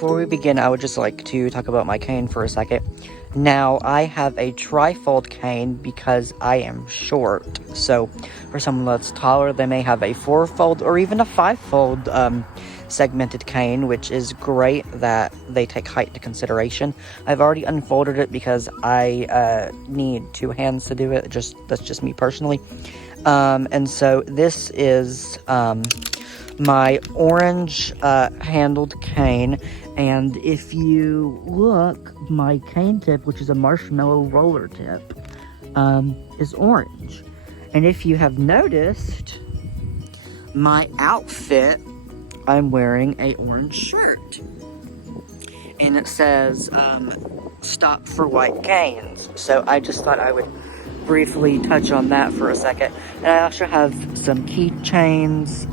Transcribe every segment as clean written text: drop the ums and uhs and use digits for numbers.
before we begin, I would just like to talk about my cane for a second. Now, I have a tri-fold cane because I am short. So, for someone that's taller, they may have a 4-fold or even a 5-fold segmented cane, which is great that they take height into consideration. I've already unfolded it because I need 2 hands to do it. That's just me personally. And so this is my orange handled cane, and if you look, my cane tip, which is a marshmallow roller tip, is orange. And if you have noticed, my outfit, I'm wearing a orange shirt, and it says stop for white canes. So I just thought I would briefly touch on that for a second. And I also have some keychains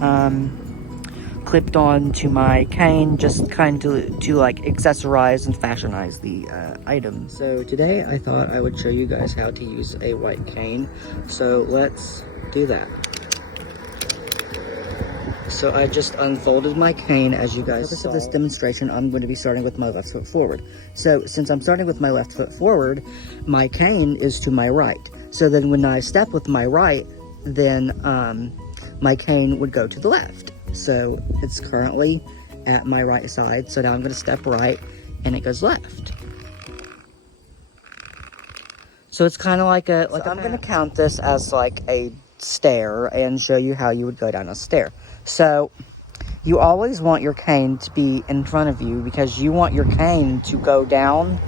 clipped on to my cane, just kind of to like accessorize and fashionize the item. So today I thought I would show you guys how to use a white cane. So let's do that. So I just unfolded my cane, as you guys saw. For the purpose of this demonstration, I'm going to be starting with my left foot forward. So since I'm starting with my left foot forward, my cane is to my right. So then when I step with my right, then my cane would go to the left. So it's currently at my right side. So now I'm going to step right and it goes left. So it's kind of like a I'm going to count this as like a stair and show you how you would go down a stair. So you always want your cane to be in front of you because you want your cane to go down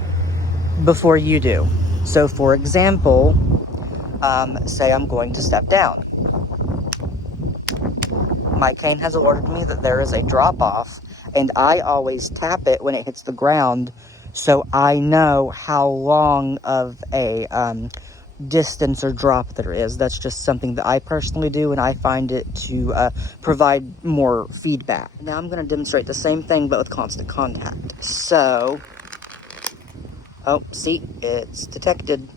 before you do. So for example, say I'm going to step down. My cane has alerted me that there is a drop off, and I always tap it when it hits the ground so I know how long of a distance or drop there is. That's just something that I personally do, and I find it to provide more feedback. Now I'm going to demonstrate the same thing but with constant contact. So, oh, see, it's detected.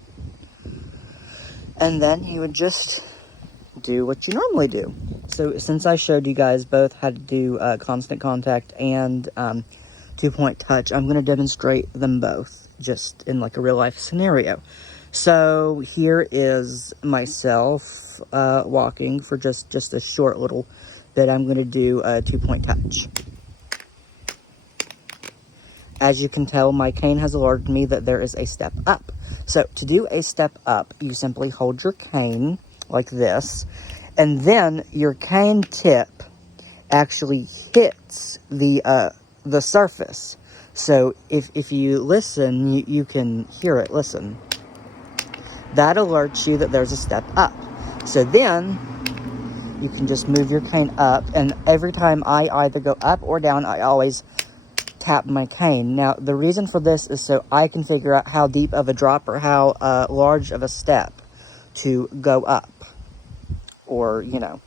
And then you would just do what you normally do. So since I showed you guys both how to do constant contact and 2-point touch, I'm going to demonstrate them both just in like a real life scenario. So here is myself walking for just a short little bit. I'm going to do a 2-point touch. As you can tell, my cane has alerted me that there is a step up. So to do a step up, you simply hold your cane like this, and then your cane tip actually hits the surface. So if you listen, you can hear it. Listen. That alerts you that there's a step up. So then you can just move your cane up, and every time I either go up or down, I always tap my cane. Now, the reason for this is so I can figure out how deep of a drop or how large of a step to go up, or, you know,